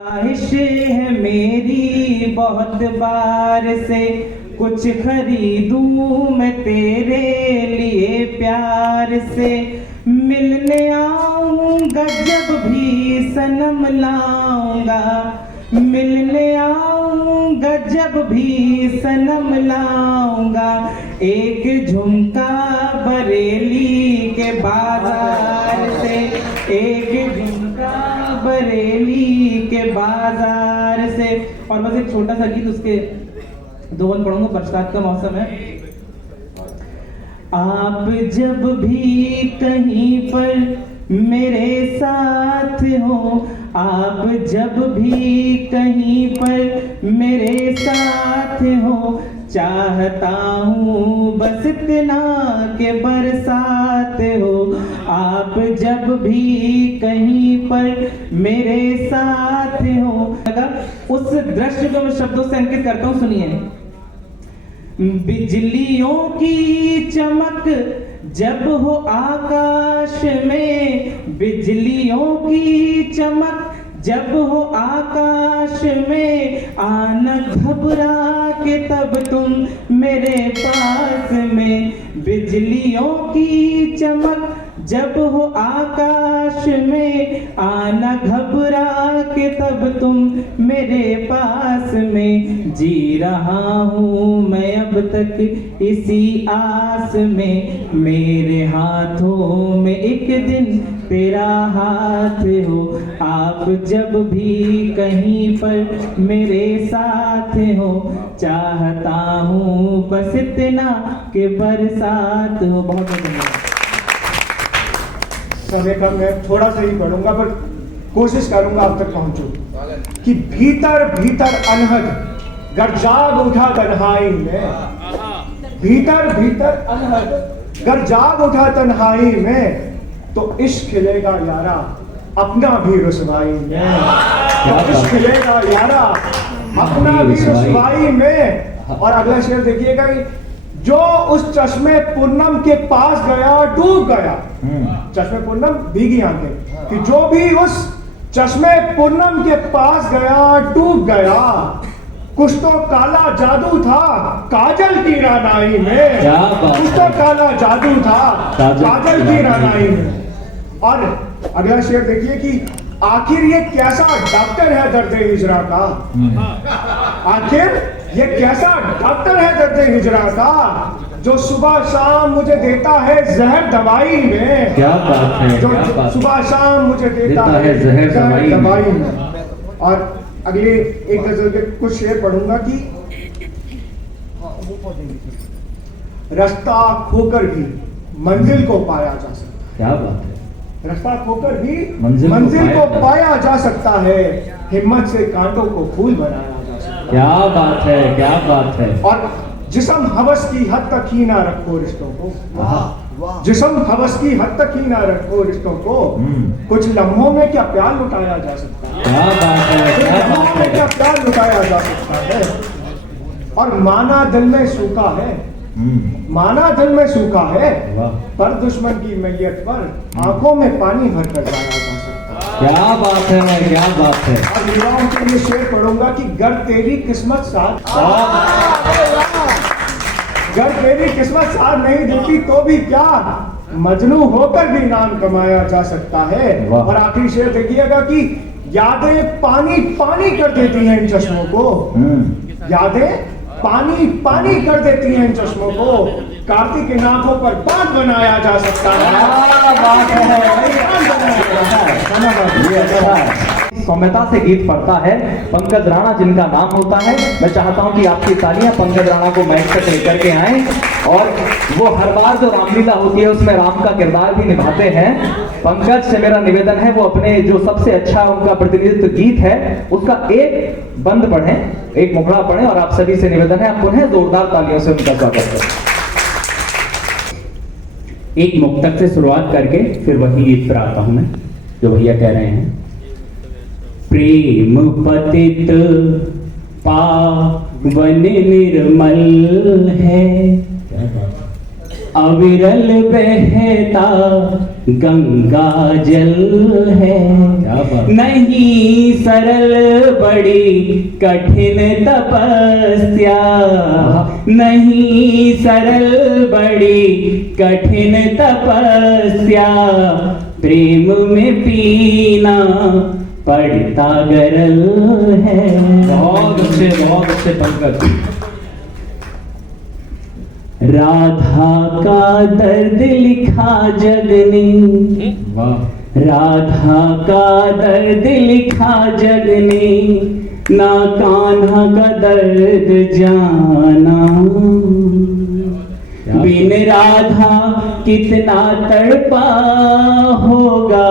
ख्वाहिश है मेरी बहुत बार से कुछ खरीदूं मैं तेरे लिए प्यार से। मिलने आऊंगा जब भी सनम लाऊंगा, मिलने आऊंगा जब भी सनम लाऊंगा। एक झुमका बरेली के बाजार से, एक झुमका बरेली के बाजार से। और बस एक छोटा सा गीत, उसके दो बंद पढ़ूंगा। बरसात का मौसम है। आप जब भी कहीं पर मेरे साथ हो, आप जब भी कहीं पर मेरे साथ हो, चाहता हूँ बस इतना के बरसात हो। आप जब भी कहीं पर मेरे साथ हो। उस दृश्य को मैं शब्दों से अंकित करता हूँ, सुनिए। बिजलियों की चमक जब हो आकाश में, बिजलियों की चमक जब हो आकाश में, आना घबरा के तब तुम मेरे पास में। बिजलियों की चमक जब हो आकाश में, आना घबरा के तब तुम मेरे पास में। जी रहा हूँ मैं अब तक इसी आस में, मेरे हाथों में एक दिन तेरा हाथ हो। आप जब भी कहीं पर मेरे साथ हो, चाहता हूँ बस इतना कि बरसात हो। बहुत बहुत धन्यवाद। समय का मैं थोड़ा सा ही पढ़ूंगा, पर कोशिश करूंगा आप तक पहुंचूं। कि भीतर भीतर अनहद गर जाग उठा तन्हाई में, भीतर भीतर अनहद गर जाग उठा तन्हाई में, तो इश्क खिलेगा यारा अपना भी रुसवाई में। तो इश्क खिलेगा यारा अपना भी रुसवाई में। और अगला शेर देखिएगा कि जो उस चश्मे पूर्णम के पास गया डूब गया। चश्मे पूर्णम भीगी आंखें, कि जो भी उस चश्मे पूर्णम के पास गया डूब गया। कुछ तो काला जादू था काजल की रानाई में, कुछ तो काला जादू था काजल की रानाई में। और अगला शेर देखिए कि आखिर ये कैसा डॉक्टर है दर्द हिजरा का, आखिर ये कैसा डॉक्टर है दर्द हिजरा का, जो सुबह शाम मुझे देता है जहर दवाई में। क्या बात है, जो सुबह शाम मुझे देता है जहर दवाई में। और अगले एक गजल के कुछ शेर पढ़ूंगा कि रास्ता खोकर भी मंजिल को पाया जा सकता है। क्या बात है, रास्ता खोकर भी मंजिल को पाया जा सकता है, हिम्मत से कांटों को फूल बनाया जा सकता है। क्या बात है, क्या बात है। और जिस्म हवस की हद तक ही ना रखो रिश्तों को, जिस्म हवस की हद तक ही ना रखो रिश्तों को, कुछ लम्हों में क्या प्यार लुटाया जा सकता है। क्या बात है, कुछ लम्हों में क्या प्यार लुटाया जा सकता है। और माना दिल में सूखा है, माना दिल में सूखा है, पर दुश्मन की मैयत पर आंखों में पानी भरकर जाया जा सकता है। क्या बात है, क्या बात है। और युवाओं के लिए शेर पढ़ूंगा कि गर तेरी किस्मत साथ, गर तेरी किस्मत साथ नहीं देती तो भी क्या, मजनू होकर भी नाम कमाया जा सकता है। और आखिरी शेर देखिएगा कि यादें पानी पानी कर देती हैं इन चश्मों को, यादें पानी पानी कर देती हैं इन चश्मों को, कार्तिक के नाकों पर बांध बनाया जा सकता है। सौम्यता से गीत पढ़ता है पंकज राणा, जिनका नाम होता है। मैं चाहता हूं कि आपकी तालियां पंकज राणा को मैच तक लेकर के आए। और वो हर बार जो रामलीला होती है उसमें राम का किरदार भी निभाते हैं। पंकज से मेरा निवेदन है वो अपने जो सबसे अच्छा उनका प्रतिनिधित्व गीत है उसका एक बंद पढ़ें, एक मुखड़ा पढ़ें। और आप सभी से निवेदन है आप पुनः जोरदार तालियों से उनका स्वागत करें। एक मुक्तक से शुरुआत करके फिर वही गीत पर आता हूं मैं, जो भैया कह रहे हैं। प्रेम पतित पावन निर्मल है, अविरल बहता गंगा जल है। क्या बात। नहीं सरल बड़ी कठिन तपस्या, नहीं सरल बड़ी कठिन तपस्या, प्रेम में पीना पड़ता गरल है। बहुत अच्छे पंकज। राधा का दर्द लिखा जग ने, वाह। राधा का दर्द लिखा जग ने, ना कान्हा का दर्द जाना। बिन राधा कितना तड़पा होगा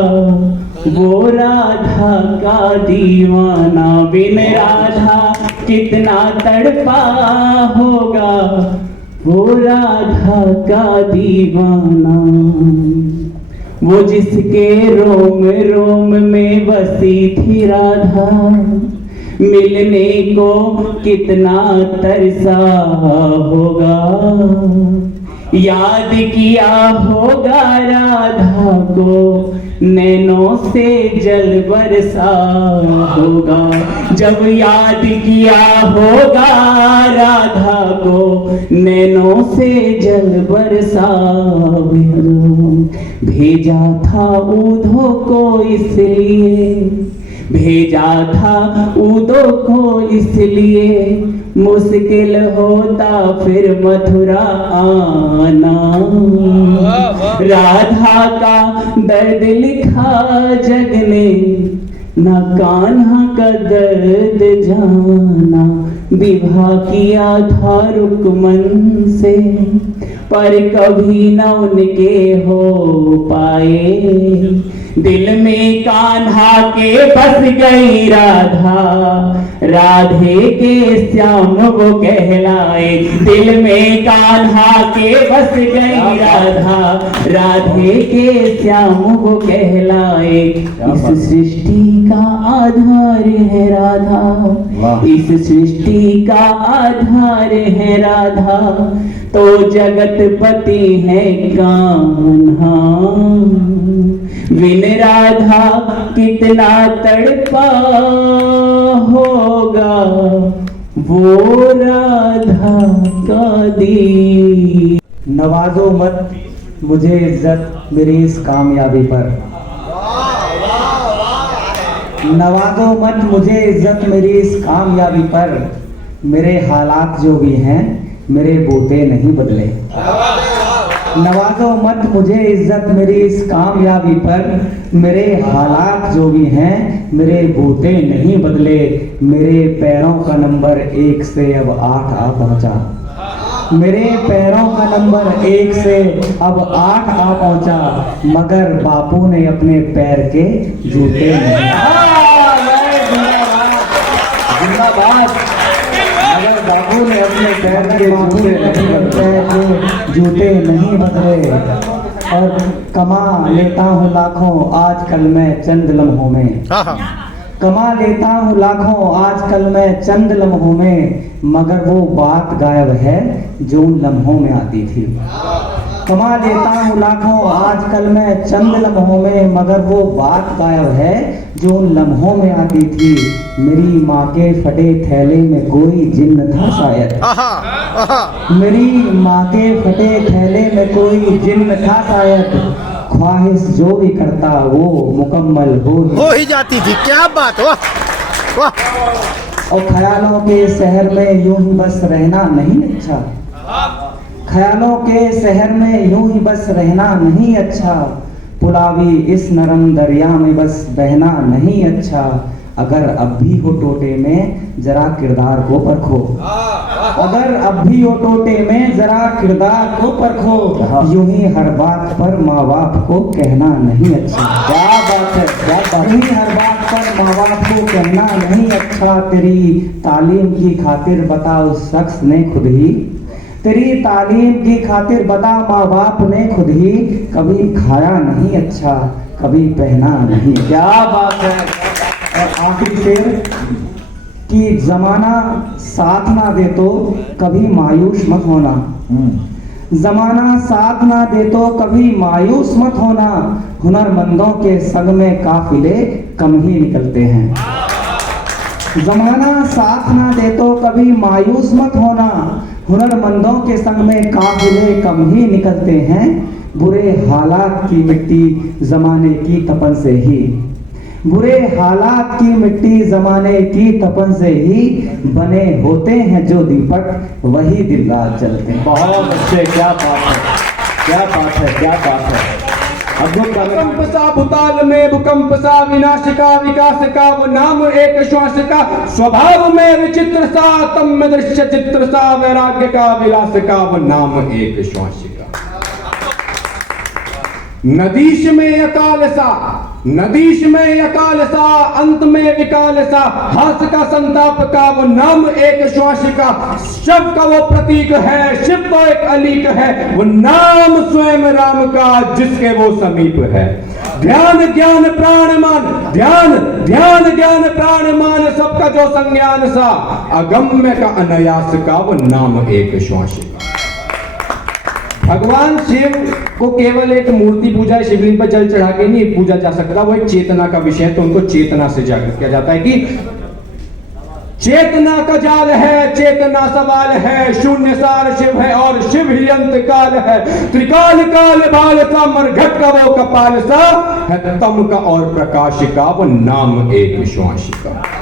वो राधा का दीवाना। बिन राधा कितना तड़पा होगा वो राधा का दीवाना। वो जिसके रोम रोम में बसी थी राधा, मिलने को कितना तरसा होगा। याद किया होगा राधा को, नैनों से जल बरसा होगा। जब याद किया होगा राधा को, नैनों से जल बरसा होगा। भेजा था उधो को इसलिए, भेजा था उदो को इसलिए, मुश्किल होता फिर मथुरा आना। राधा का दर्द लिखा जग ने, ना कान्हा का दर्द जाना। विवाह किया था रुकमन से, पर कभी न उनके हो पाए। दिल में कान्हा के बस गई राधा, राधे के श्याम वो कहलाए। दिल में कान्हा के बस गई राधा, राधे के श्याम वो कहलाए। इस सृष्टि का आधार है राधा, इस सृष्टि का आधार है राधा, तो जगतपति है कान्हा। बिन राधा कितना तड़पा होगा वो राधा का दी। नवाजो मत मुझे इज्जत मेरी इस कामयाबी पर, नवाजो मत मुझे इज्जत मेरी इस कामयाबी पर। मेरे हालात जो भी हैं मेरे बूते नहीं बदले। नवाजो मत मुझे इज्जत मेरी इस कामयाबी पर, मेरे हालात जो भी हैं मेरे बूते नहीं बदले। मेरे पैरों का नंबर 1 से अब 8 आ पहुंचा, मेरे पैरों का नंबर 1 से अब 8 आ पहुंचा, मगर बापू ने अपने पैर के जूते नहीं। अगर बापू ने अपने पैर के जूते नहीं बदले। और कमा लेता हूँ लाखों आजकल मैं चंद लम्हों में, कमा लेता हूँ लाखों आजकल मैं चंद लम्हों में, मगर वो बात गायब है जो उन लम्हों में आती थी। कमा लेता हूँ लाखों आजकल मैं चंद लम्हों में, मगर वो बात गायब है जो उन लम्हों में आती थी। मेरी माँ के फटे थैले में कोई जिन्न था शायद, मेरी माँ के फटे थैले में कोई जिन्न था शायद। ख्वाहिश जो भी करता वो मुकम्मल हो ही जाती थी। क्या बात, वाह वाह। और ख्यालों के शहर में यूं ही बस रहना नहीं अच्छा, ख्यालों के शहर में यूं ही बस रहना नहीं अच्छा। पुलावी इस नरम दरिया में बस बहना नहीं अच्छा। अगर अब भी हो टोटे में जरा किरदार को परखो, अगर अब भी हो टोटे में जरा किरदार को परखो। यूं ही हर बात पर माँ बाप को कहना नहीं अच्छा। क्या बात है, क्या बात। यूं ही हर बात पर माँ बाप को कहना नहीं अच्छा। तेरी तालीम की खातिर बता उस शख्स ने खुद ही, तेरी तालीम की खातिर बता माँ बाप ने खुद ही, कभी खाया नहीं अच्छा कभी पहना नहीं। क्या बात है। और आखिरी शेर कि जमाना साथ ना दे तो कभी मायूस मत होना, जमाना साथ ना दे तो कभी मायूस मत होना, हुनरमंदों के संग में काफिले कम ही निकलते हैं। जमाना साथ ना दे तो कभी मायूस मत होना, हुनरमंदों के संग में काफिले कम ही निकलते हैं। बुरे हालात की मिट्टी जमाने की तपन से ही, बुरे हालात की मिट्टी जमाने की तपन से ही बने होते हैं जो दीपक, वही दिन रात जलते हैं। बहुत अच्छे, क्या बात है, क्या बात है, क्या बात है। भूकंप सा भूताल में भूकंप सा विनाश का विकास का वो नाम एक श्वास का, स्वभाव में विचित्र सा तम में दृश्य चित्र सा, वैराग्य का विलास का वो नाम एक श्वास का। नदीश में अकाल सा, नदीश में अकाल सा, अंत में विकाल सा, हास का संताप का वो नाम एक श्वास का। शव का वो प्रतीक है, शिव तो एक अलीक है, वो नाम स्वयं राम का जिसके वो समीप है। ध्यान ज्ञान प्राणमान, ध्यान ध्यान ज्ञान प्राणमान, सबका जो संज्ञान सा, अगम्य का अनायास का वो नाम एक श्वास का। भगवान शिव को केवल एक मूर्ति पूजा, शिवलिंग पर जल चढ़ा के नहीं पूजा जा सकता, वो एक चेतना का विषय है, तो उनको चेतना से जागृत किया जाता है कि चेतना का जाल है, चेतना सवाल है, शून्य सार शिव है और शिव ही अंत काल है। त्रिकाल काल बाल सा, मरघट का वो कपाल सा है, तम का और प्रकाश का वो नाम एक श्वास का है।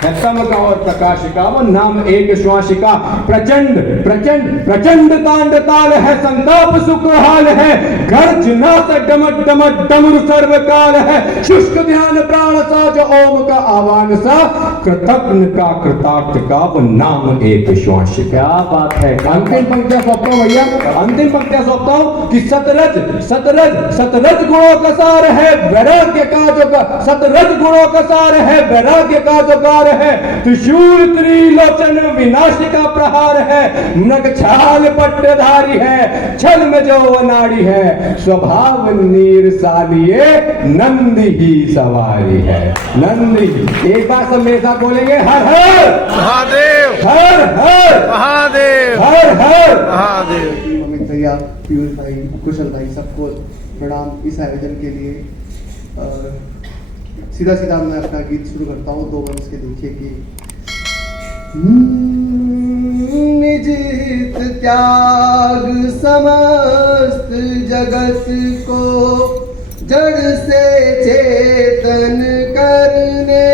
तम का और प्रकाश का वो नाम एक श्वास का। प्रचंड प्रचंड प्रचंड तांड ताल है, संताप सुख हाल है, गर्जना से डमट डमट डमरू सर्वकाल है। शुष्क ध्यान प्राण सा जो ओम का आह्वान सा, कृतज्ञ का कृतार्थ का वो नाम एक श्वास। क्या बात है। अंतिम पंक्तियां सौंपता हूं भैया, अंतिम पंक्तियां सौंपता हूं कि सतरज सतरज सतरज गुणों का सार है, वैराग्य का जो सतरज गुणों का सार है, वैराग्य का जो कार है। त्रिशूल त्रिलोचन विनाश का प्रहार है, नग छाल पट्टधारी है, छल में जो अनाड़ी है, स्वभाव नीरसालिए नंद ही सवारी है। नंद ही, एक बार सब मेरे साथ बोलेंगे, हर हर महादेव, हर हर महादेव, हर हर महादेव। अमित भैया, पीयूष भाई, कुशल भाई, सबको प्रणाम इस आयोजन के लिए। सीधा सीधा मैं अपना गीत शुरू करता हूँ, 2 वंश के देखिए कि निज हित त्याग समस्त जगत को, जड़ से चेतन करने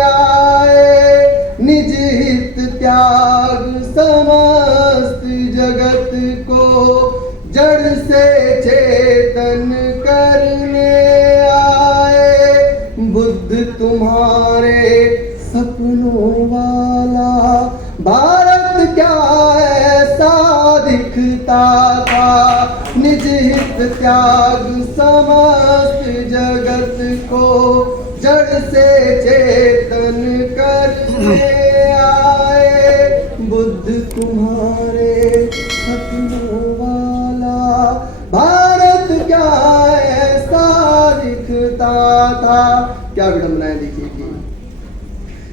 आए। निज हित त्याग समस्त जगत को, जड़ से चेतन करने आए। बुद्ध तुम्हारे सपनों वाला भारत क्या ऐसा दिखता था। निज हित त्याग समस्त जगत को, जड़ से चेतन करने आए। बुद्ध तुम्हारे सपनों वाला भारत क्या ऐसा दिखता था। क्या विडंबनाएं देखिए कि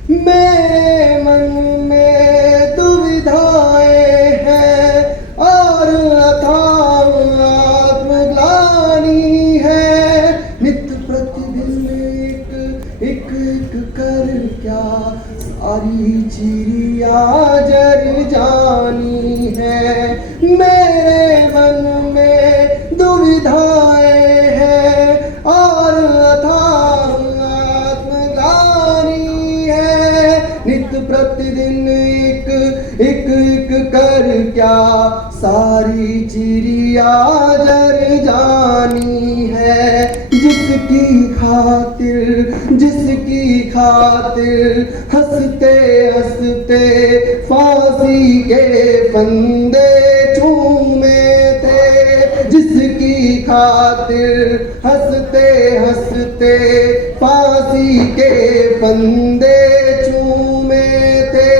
मेरे मन में दुविधाएं हैं और अथाह आत्मग्लानि है। नित्य प्रतिदिन एक एक कर क्या सारी चिड़िया जर जानी है। मेरे मन में दुविधाएं हैं और अथाह आत्मग्लानि है। नित्य प्रतिदिन एक एक कर क्या सारी चिड़िया जर जानी है। जिसकी खातिर हंसते हंसते फांसी के फंदे चूमे थे। जिसकी खातिर हंसते हंसते फांसी के फंदे चूमे थे।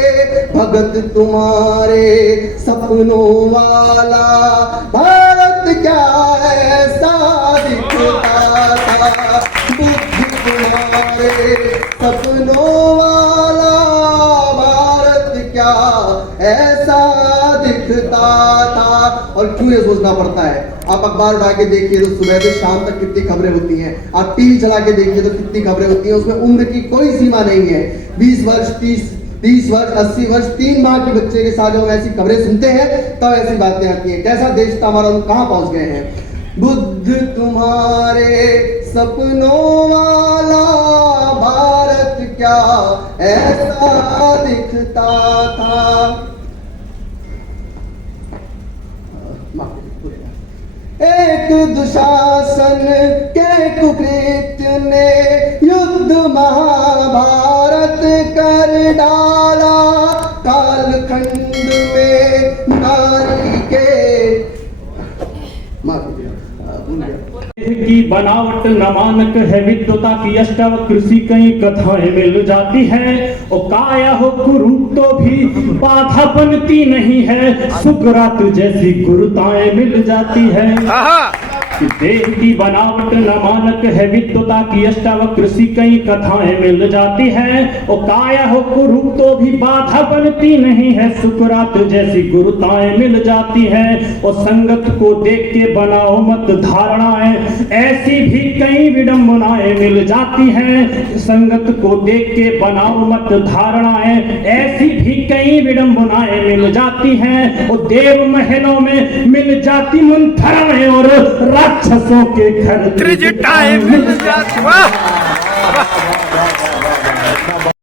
भगत तुम्हारे सपनों वाला भारत क्या ऐसा दिखता था। बुद्ध तुम्हारे सपनों वाला भारत क्या ऐसा दिखता था। और क्यों ये सोचना पड़ता है? आप अखबार उठा के देखिए तो सुबह से शाम तक कितनी खबरें होती हैं, आप टीवी चला के देखिए तो कितनी खबरें होती हैं, उसमें उम्र की कोई सीमा नहीं है। 20 वर्ष 30 वर्ष 80 वर्ष 3 माह के बच्चे के साथ जब हम ऐसी खबरें सुनते हैं तब ऐसी बातें आती हैं। कैसा देश था हमारा, हम कहाँ पहुंच गए हैं। बुद्ध तुम्हारे सपनों वाला भारत क्या ऐसा दिखता था। एक दुशासन के कुकृत्य ने युद्ध महाभारत कर डाला। कालखंड में नारी के की बनावट नमानक है, विद्वता की अष्टव कृषि कई कथाएं मिल जाती है। ओ काया हो कुरूप तो भी बाधा बनती नहीं है, सुकरात जैसी गुरुताएं मिल जाती है। देह की बनावट नमानक है, विद्वता की अष्टव कृषि कई कथाएं मिल जाती है। ओ काया हो कुरूप तो भी बाधा बनती नहीं है, सुकरात जैसी गुरुताएं मिल जाती है। और संगत को देख के बनाओ मत धारणाएं, ऐसी भी कई विडंबनाएं मिल जाती हैं। संगत को देख के बनाओ मत धारणाएं, ऐसी भी कई विडंबनाएं मिल जाती हैं। और देव महलों में मिल जाती मंथराएं और राक्षसों के घर मिल जाती। वाह